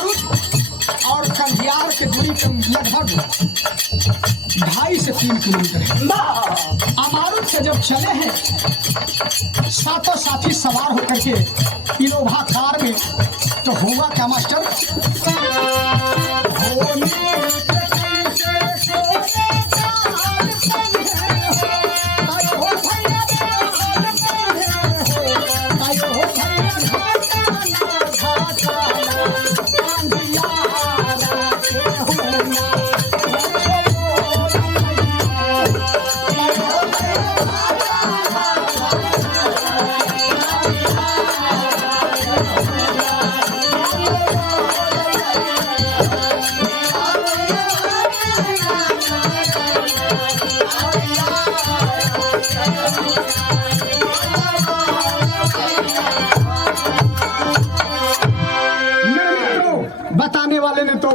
अमारुत और कंधियार की दूरी लगभग 2.5 से 3 किलोमीटर है। अमारुत से जब चले हैं सातों साथी सवार होकर के इनोवा कार में, तो हुआ क्या मास्टर? बताने वाले ने तो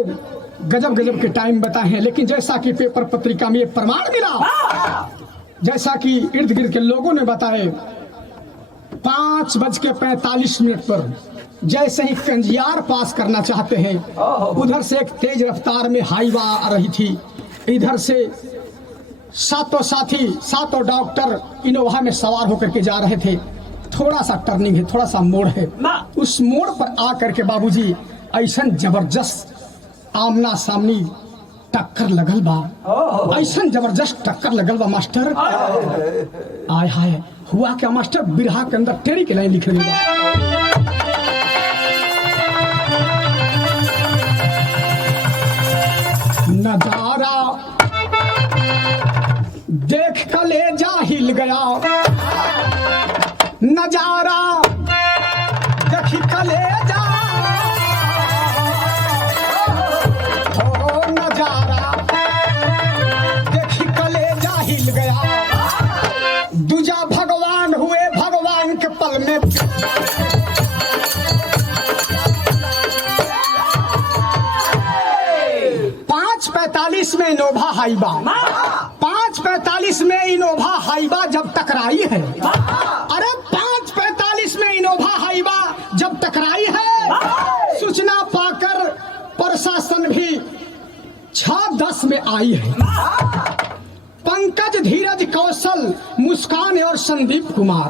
गजब गजब के टाइम बताए हैं, लेकिन जैसा कि पेपर पत्रिका में ये प्रमाण मिला, जैसा कि इर्द गिर्द के लोगों ने बताए, 5:45 पर जैसे ही कंजियार पास करना चाहते हैं, उधर से एक तेज रफ्तार में हाईवा आ रही थी, इधर से सातों साथी सातों डॉक्टर इनोवा में सवार होकर के जा रहे थे। थोड़ा सा टर्निंग है, थोड़ा सा मोड़ है, उस मोड़ पर आकर के बाबूजी ऐसन जबरदस्त आमना सामनी टक्कर लगल बा, ऐसन जबरदस्त टक्कर लगल बा मास्टर। आय हाय, हुआ क्या मास्टर? बिरहा के अंदर टेरी के लाइन लिख रही बा, नजारा देख कलेजा हिल गया, नजारा देख कलेजा, नजारा देख कलेजा हिल गया, दूजा भगवान हुए, भगवान के पल में 5:45 में इनोवा हाईवा, 5:45 में इनोवा हाईवा जब टकराई है, अरे 5:45 में इनोवा हाईवा जब टकराई है, सूचना पाकर प्रशासन भी 6:10 में आई है। पंकज, धीरज, कौशल, मुस्कान और संदीप कुमार,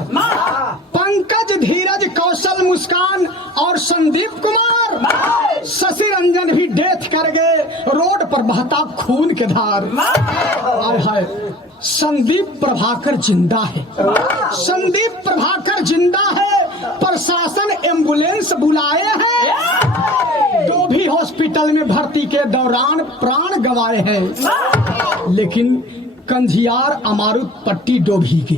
पंकज, धीरज, कौशल, मुस्कान और संदीप कुमार, शशि रंजन भी डेथ कर गए, रोड पर बहता खून के धार। हाय हाय, संदीप प्रभाकर जिंदा है, संदीप प्रभाकर जिंदा है, प्रशासन एम्बुलेंस बुलाए हैं, जो भी हॉस्पिटल में भर्ती के दौरान प्राण गंवाए हैं, लेकिन कंझियार अमारुत पट्टी डोभी की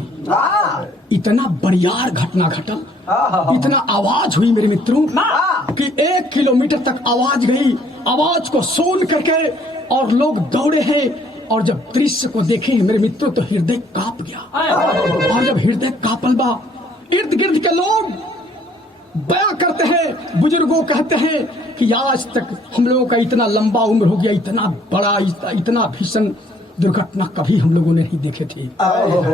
इतना बड़ियार घटना घटल, इतना आवाज हुई मेरे मित्रों कि 1 किलोमीटर तक आवाज गई। आवाज को सुन करके और लोग दौड़े हैं, और जब दृश्य को देखे मेरे मित्रों तो हृदय कांप गया। और जब हृदय कांपल बा, इर्द गिर्द के लोग बयां करते हैं, बुजुर्गों कहते हैं कि आज तक हम लोगों का इतना लंबा उम्र हो गया, इतना बड़ा इतना भीषण दुर्घटना कभी हम लोगों ने नहीं देखे थे।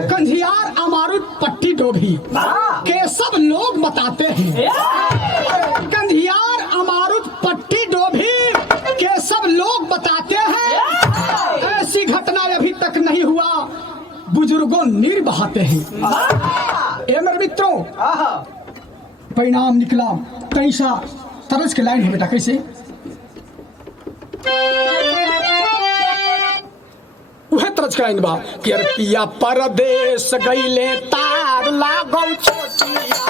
कंझियार अमारुत पट्टी डोभी के सब लोग बताते हैं, कंझियार अमारुत पट्टी डोभी के सब लोग बताते हैं, ऐसी घटना अभी तक नहीं हुआ, बुजुर्गों नीर बहाते हैं। ए मेरे मित्रों, परिणाम निकला कैसा? तरस के लाइन है बेटा, कैसे? वह तरस के लाइन बा कि अरे पिया परदेश गईले तार लागल छोटिया,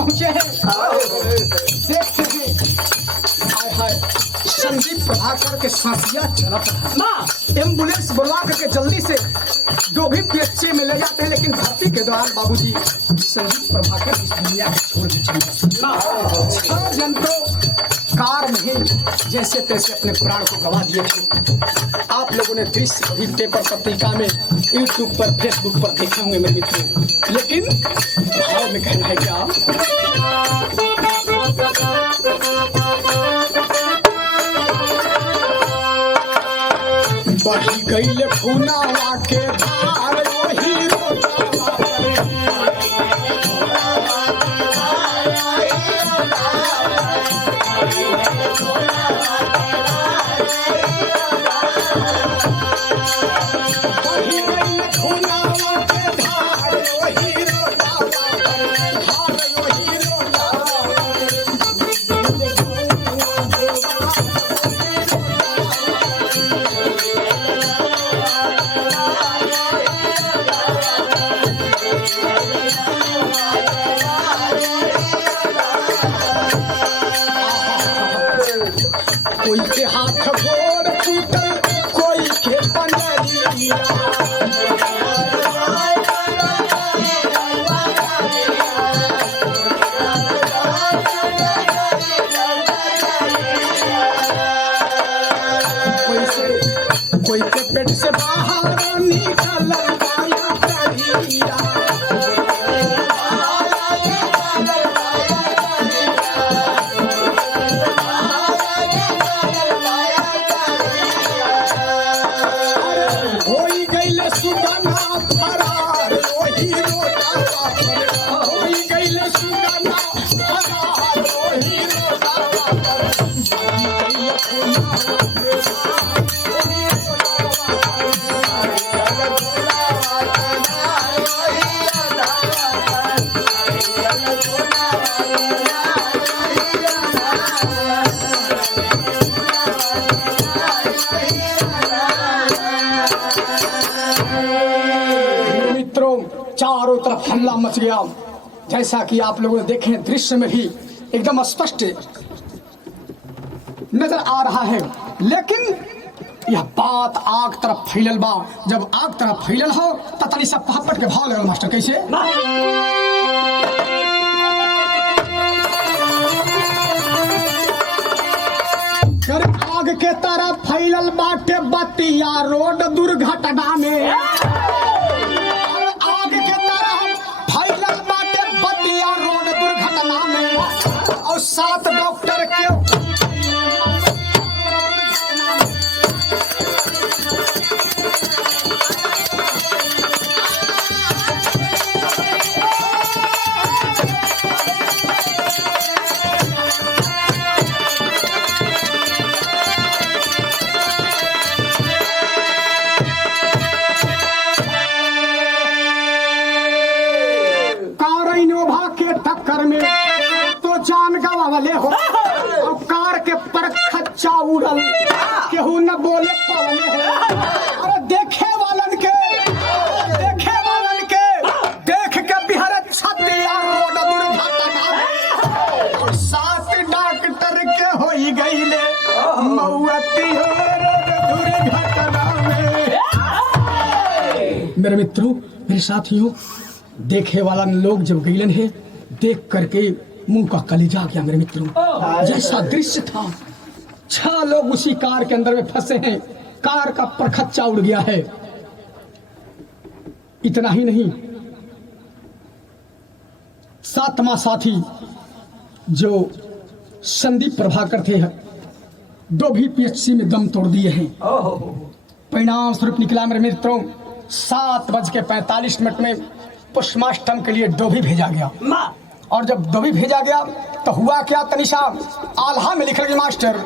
पहुंचे हैं। देखते हैं हाय हाय संदीप प्रभाकर के सांसिया चलत है। एम्बुलेंस बुलवा करके जल्दी से जो भी पीएचसी में ले जाते हैं, लेकिन भर्ती के दौरान बाबूजी संदीप प्रभाकर इस दुनिया को छोड़ के चले। 6 जन तो कार में जैसे तैसे अपने प्राण को गवा दिए थे। आप लोगों ने दृश्य कभी पेपर पत्रिका में, यूट्यूब पर, फेसबुक पर देखे होंगे मेरे मित्रों, लेकिन भाव में कहना है क्या, बढ़ी गई खूनावा के धार वही कोई के हाथ गोर टूटल, कोई के पंजरिया, कोई के पेट से बाहर निकल आया करिया। चारों तरफ हल्ला मच गया, जैसा कि आप लोगों ने देखे दृश्य में भी एकदम स्पष्ट नजर आ रहा है। लेकिन यह बात आग तरफ फैलल बा। जब आग तरफ फैलल हो तो तनी सब पहपट के भाव लगल मास्टर कैसे, आग के तरफ फैलल बाटे बतिया रोड दुर्घटना में, और 7 डॉक्टर के कार इनोवा के टक्कर में जान गवावले हो, और कार के पर खच्चा उड़ल, केहू न बोले पावले हो। अरे देखे वालन के देख के बिहार छतिया रोड दुर्घटना, और 7 डॉक्टर के हो गईले मौती रोड दुर्घटना में। मेरे मित्रों, मेरे साथियों, देखे वालन लोग जब गईलन है, देख करके मुंह का कलेजा गया मेरे मित्रों। जैसा दृश्य था, 6 लोग उसी कार के अंदर में फंसे हैं, कार का परखच्चा उड़ गया है। इतना ही नहीं, 7वां साथी जो संदीप प्रभाकर थे, 2 भी पीएचसी में दम तोड़ दिए हैं। परिणाम स्वरूप निकला मेरे मित्रों, 7:45 में पोस्टमार्टम के लिए डोभी भेजा गया। और जब डोभी भेजा गया तो हुआ क्या, तनिषा आल्हा में लिख लगे मास्टर,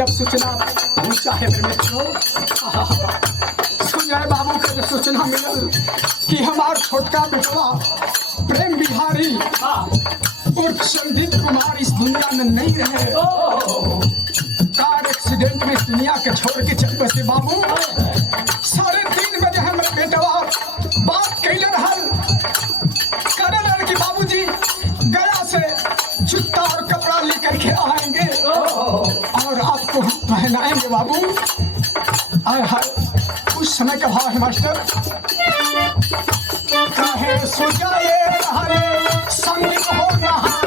जब सूचना पहुंचा है मेरे मित्रों, सुन बाबू के जब सूचना मिलल कि हमार छोटका बेटवा प्रेम बिहारी उर्फ संदीप कुमार इस दुनिया में नहीं रहे, कार एक्सीडेंट में इस दुनिया के छोड़ के चल बसे बाबू। 3:30 बजे हमारे बेटवा बात कैले रहल कि बाबूजी गया से जूता और कपड़ा लेकर के आएंगे और आपको हम पहनाएंगे बाबू। आय हाय, उस समय का भाव है मास्टर, काहे सुजाए हरे संग हो रहा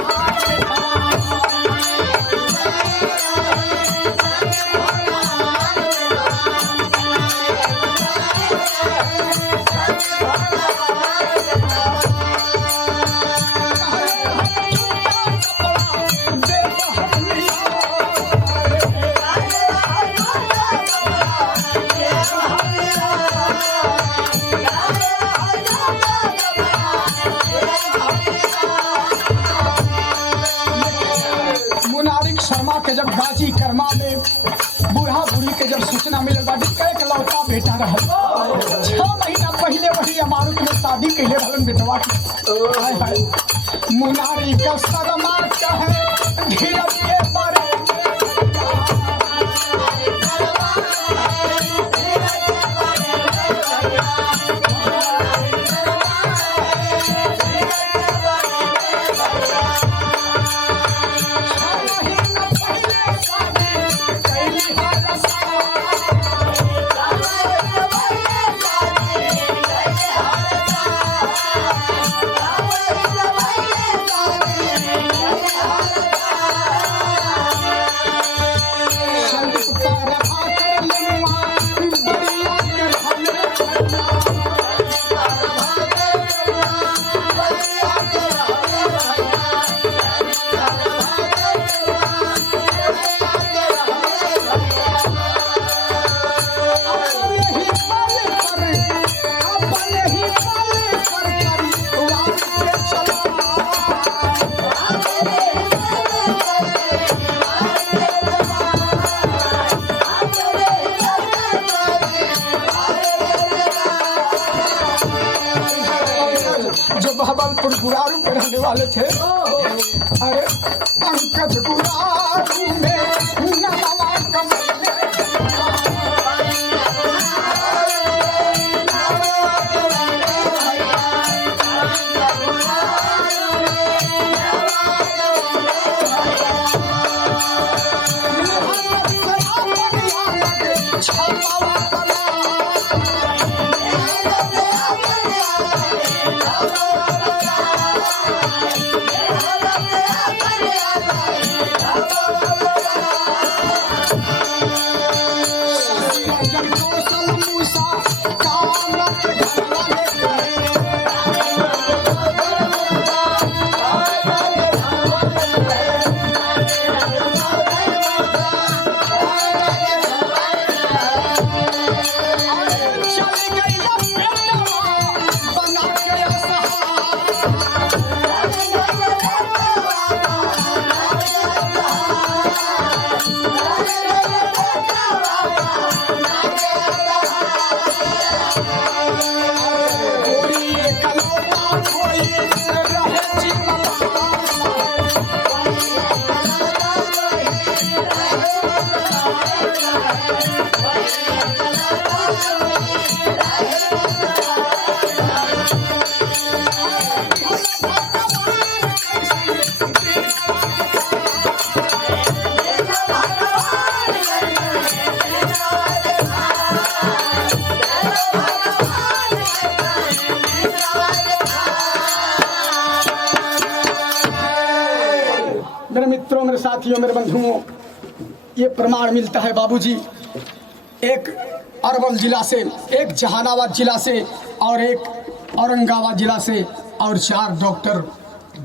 के जब गाजी कर्मा में बूढ़ा बूढ़ी के जब सूचना मिले बाटी के लौटा बेटा रहा 6 महीना पहले वही अमारुत में शादी कैले रहन बेटवा की। हाय हाय मुनारी का सदमा कहे धीरज के बारे भगवानपुर गुरारू के रहने वाले थे। अरे पंकज गुरारू में नवा मेरे मित्रों, मेरे साथियों, मेरे बंधुओं, ये प्रमाण मिलता है बाबूजी, एक अरवल जिला से, एक जहानाबाद जिला से और एक औरंगाबाद जिला से और 4 डॉक्टर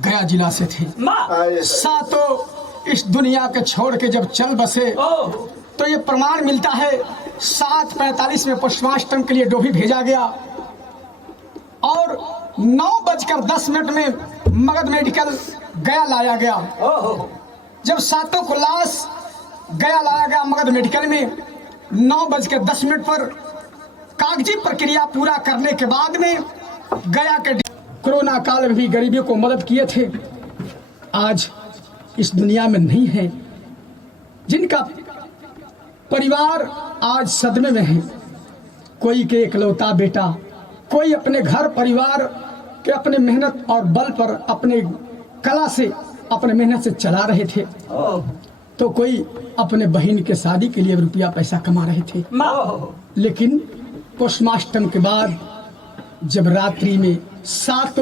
गया जिला से थे। सातों इस दुनिया के छोड़ के जब चल बसे तो ये प्रमाण मिलता है 7:45 में पोस्टमास्टर के लिए डोभी भेजा गया और 9:10 में मगध मेडिकल गया लाया गया। जब सातों को लाश गया लाया गया मगध मेडिकल में 9:10 पर कागजी प्रक्रिया पूरा करने के बाद में गया के कोरोना काल में भी गरीबियों को मदद किए थे, आज इस दुनिया में नहीं है, जिनका परिवार आज सदमे में है। कोई के इकलौता बेटा, कोई अपने घर परिवार के अपने मेहनत और बल पर अपने कला से अपने मेहनत से चला रहे थे, तो कोई अपने बहन के शादी के लिए रुपया पैसा कमा रहे थे। लेकिन पोस्टमार्टम के बाद जब रात्रि में 7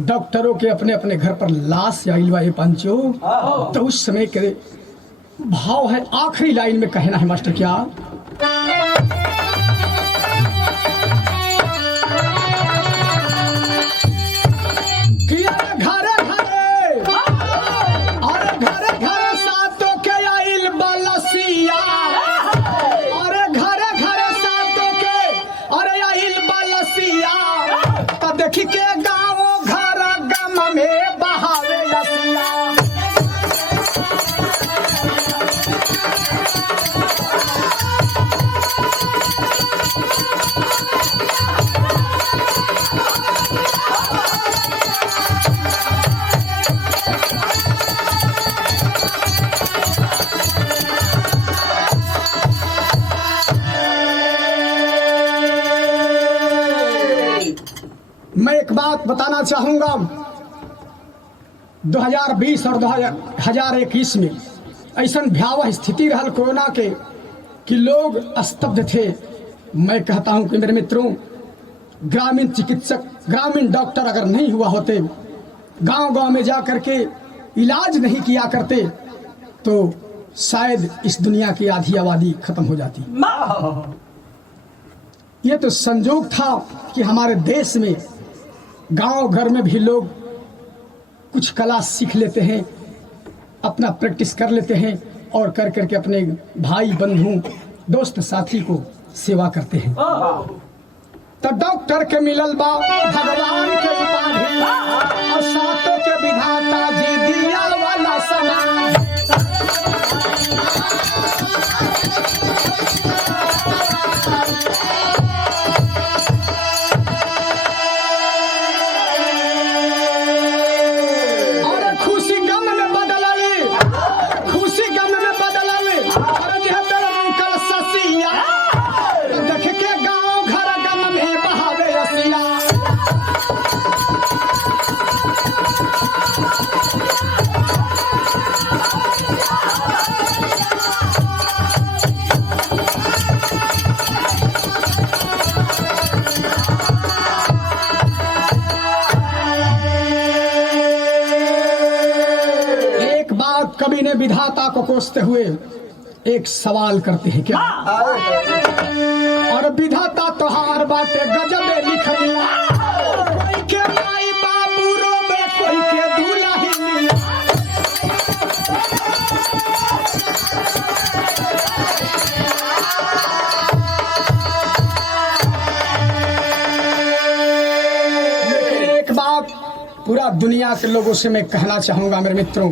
डॉक्टरों के अपने अपने घर पर लाश आइल बा पंचो, तो उस समय के भाव है आखिरी लाइन में कहना है मास्टर क्या, मैं एक बात बताना चाहूंगा। 2020 और 2021 में ऐसा भयावह स्थिति रहल कोरोना के कि लोग स्तब्ध थे। मैं कहता हूं कि मेरे मित्रों, ग्रामीण चिकित्सक, ग्रामीण डॉक्टर अगर नहीं हुआ होते, गांव-गांव में जा करके इलाज नहीं किया करते, तो शायद इस दुनिया की आधी आबादी खत्म हो जाती। ये तो संजोग था कि हमारे देश में गांव घर में भी लोग कुछ कला सीख लेते हैं, अपना प्रैक्टिस कर लेते हैं और कर करके अपने भाई बंधु दोस्त साथी को सेवा करते हैं। तो डॉक्टर के मिलल बा भगवान के उपाधि और सातों के विधाता जी दिया वाला समान। कवि ने विधाता को कोसते हुए एक सवाल करते हैं क्या, और विधाता तोहार बाटे गजबे लिख दिया, कोई के माई बाबू रोबे, कोई के दुल्हन। एक बात पूरा दुनिया के लोगों से मैं कहना चाहूंगा मेरे मित्रों,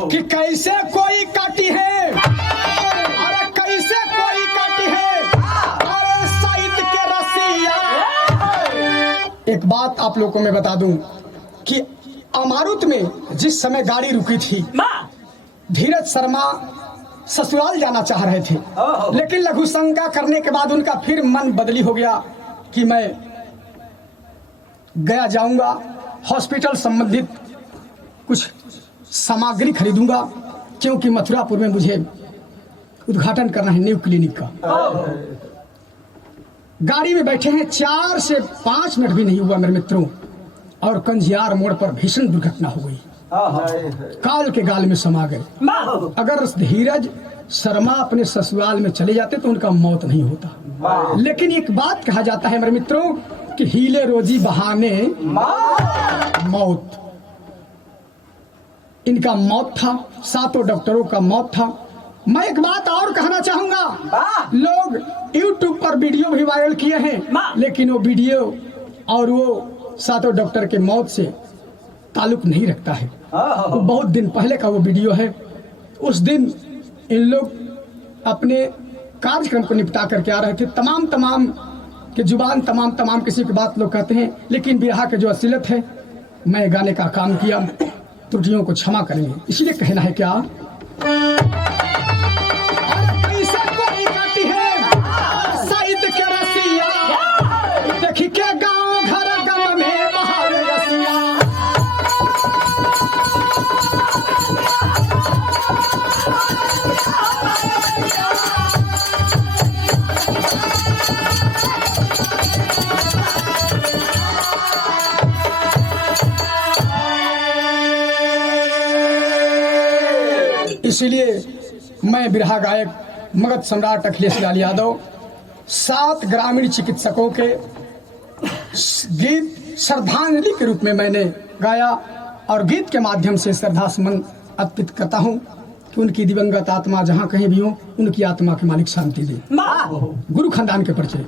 कि कैसे कोई काटी है, अरे कैसे कोई काटी है, अरे साहित्य के रसिया। एक बात आप लोगों को मैं बता दूं कि अमारुत में जिस समय गाड़ी रुकी थी, धीरज शर्मा ससुराल जाना चाह रहे थे, लेकिन लघु शंका करने के बाद उनका फिर मन बदली हो गया कि मैं गया जाऊंगा, हॉस्पिटल संबंधित कुछ सामग्री खरीदूंगा, क्योंकि मथुरापुर में मुझे उद्घाटन करना है न्यू क्लिनिक का। गाड़ी में बैठे हैं, 4 से 5 मिनट भी नहीं हुआ मेरे मित्रों, और कंजियार मोड़ पर भीषण दुर्घटना हो गई, काल के गाल में समा गए। अगर धीरज शर्मा अपने ससुराल में चले जाते तो उनका मौत नहीं होता। लेकिन एक बात कहा जाता है मेरे मित्रों कि हीले रोजी बहाने मौत, इनका मौत था, सातों डॉक्टरों का मौत था। मैं एक बात और कहना चाहूंगा, लोग YouTube पर वीडियो भी वायरल किए हैं, लेकिन वो वीडियो और वो सातों डॉक्टर के मौत से ताल्लुक नहीं रखता है। वो बहुत दिन पहले का वो वीडियो है। उस दिन इन लोग अपने कार्यक्रम को निपटा करके आ रहे थे। तमाम के जुबान तमाम किसी की बात लोग कहते हैं, लेकिन बिरहा के जो असलियत है, मैं गाने का काम किया, त्रुटियों को क्षमा करेंगे। इसलिए कहना है क्या, कैसे कोई कहती है साहित्य के रसिया, देखी के गाँव घर गम में बहार रसिया। इसीलिए मैं बिरहा गायक मगध सम्राट अखिलेश लाल यादव 7 ग्रामीण चिकित्सकों के गीत श्रद्धांजलि के रूप में मैंने गाया और गीत के माध्यम से श्रद्धासुमन अर्पित करता हूं कि उनकी दिवंगत आत्मा जहां कहीं भी हो, उनकी आत्मा के मालिक शांति दे। गुरु खानदान के परिचय।